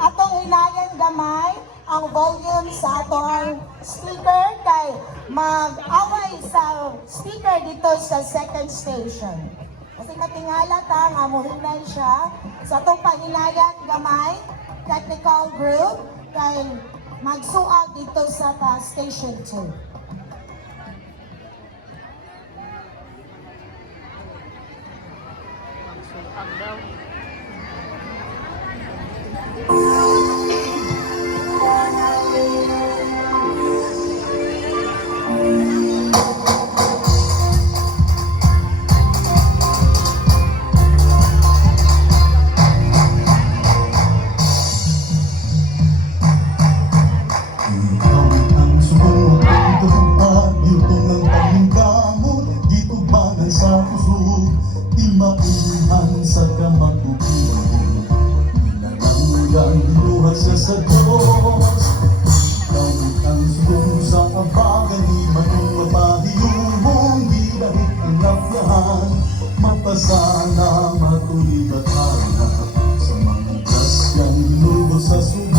atong hinayan gamay ang volume sa atong speaker kay mag-away sa speaker dito sa second station. Kasi matingala ta nga muhinay siya sa atong panghilayan gamay technical group kay magsuag dito sa station 2. Sa kamagbubuhan, inalamuyan luha siya sa Diyos. Kawit ang sugong sa abagan, di manong mapahiyumong, di dahil ang laplahan, mapasana, matuloy at harap, sa mga grasyan, lulubos sa sugo.